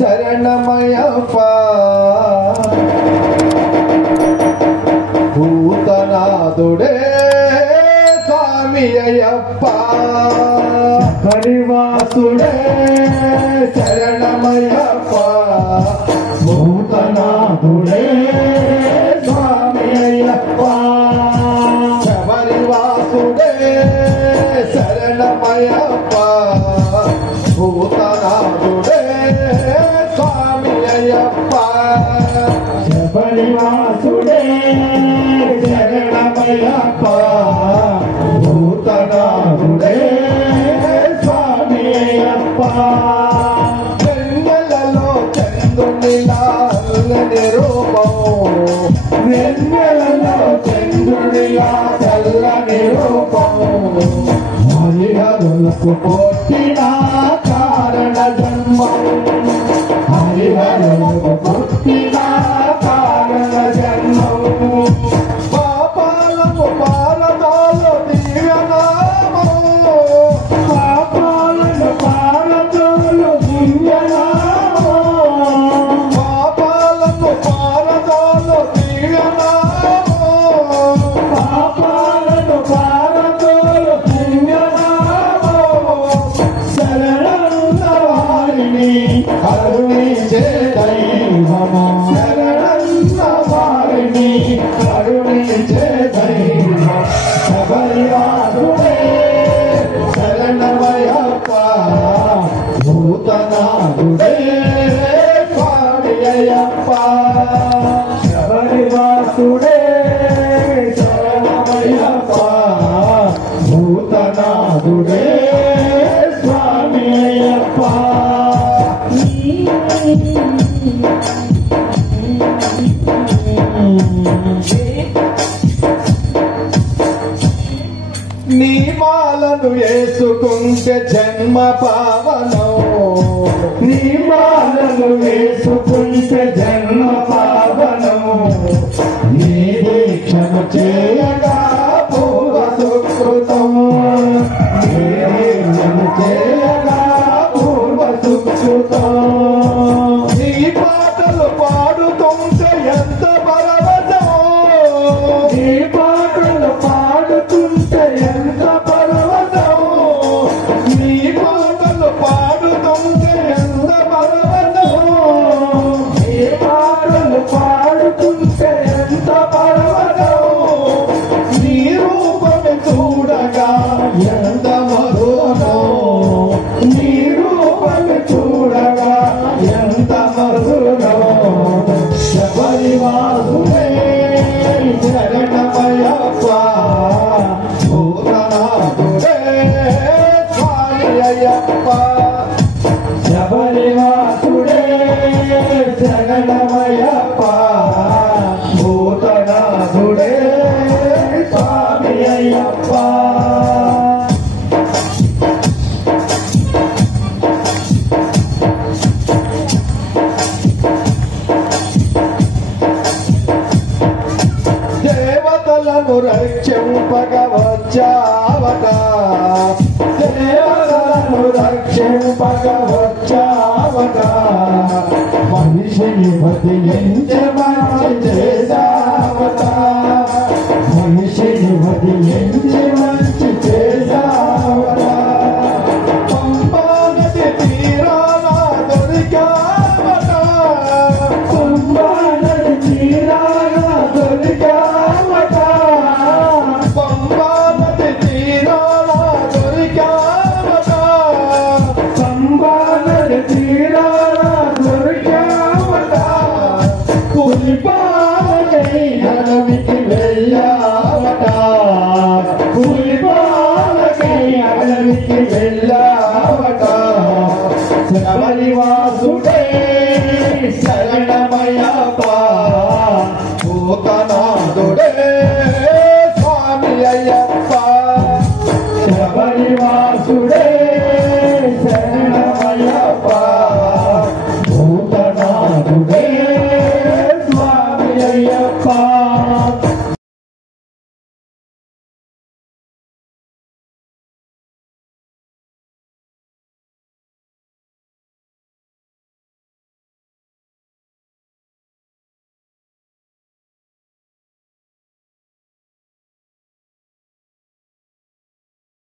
శరణమయ్యప్ప భూతనాథుడే స్వామి అయ్యప్ప పరివాసుడే శరణమయ్యప్ప భూతనాథుడే స్వామి అయ్యప్ప శబరివాసుడే శరణమయ్యప్ప భూతనాథుడే స్వామి అయ్యప్ప శబరివాసుడే శరణమయ్యప్ప భూతనాథుడే స్వామి అయ్యప్ప వెన్నెలలో చంద్రునిలా అల్లని రూపం వెన్నెలలో చంద్రునిలా చల్లని రూపం హరిహరులకు పుట్టిన కారణ జన్మం హరిహరులకు పుట్టిన కారణ జన్మం పాపాలకు పారదాలు దివ్యనామం పాపాలకు పారదాలు దివ్యనామం పాపాలకు పారదాలు దివ్యనామం పాపాలకు పారదాలు దివ్యనామం శరణన్న వారిని కరుణించే దైవము శరణన్న వారిని కరుణించే దైవం శబరివాసుడే శరణమయ్యప్ప భూతనాథుడే స్వామి అయ్యప్ప శబరివాసుడే శరణమయ్యప్ప భూతనాథుడే స్వామి అయ్యప్ప నీ మాలను వేసుకుంటే జన్మ పావనం నీ మాలను వేసుకుంటే జన్మ పావనం నీ దీక్షను చేయగా పూర్వ సుకృతం నీ దీక్షను చేయగా పూర్వ సుకృతం నీ పాటలు పాడుతుంటే ఎంత పరవశం నీ పాటలు పాడుతుంటే ఎంత పరవశం నీ పాటలు పాడుతుంటే ఎంత పరవశం నీ పాటలు పాడుతుంటే ఎంత పరవశం నీ రూపము చూడగా ఎంత మధురం నీ రూపము చూడగా ఎంత మధురం శబరివాసుడే శరణమయ్యప్ప భూతనాథుడే స్వామి అయ్యప్ప శబరివాసుడే శరణమయ్యప్ప భూతనాథుడే స్వామి అయ్యప్ప దేవతలను రక్షింపగ వచ్చావట దేవతలను రక్షింపగ వచ్చావట మనిషిని వదిలించి మంచి చేశావట మనిషిని వదిలించి మంచి చేశావట పంపా నది తీరాన దొరికావట పంపా నది తీరాన దొరికావట పంపా నది తీరాన దొరికావట పంపా నది తీరాన దొరికావట పులిపాలకై అడవికి వెళ్ళావట పులిపాలకై అడవికి వెళ్ళావట శబరివాసుడే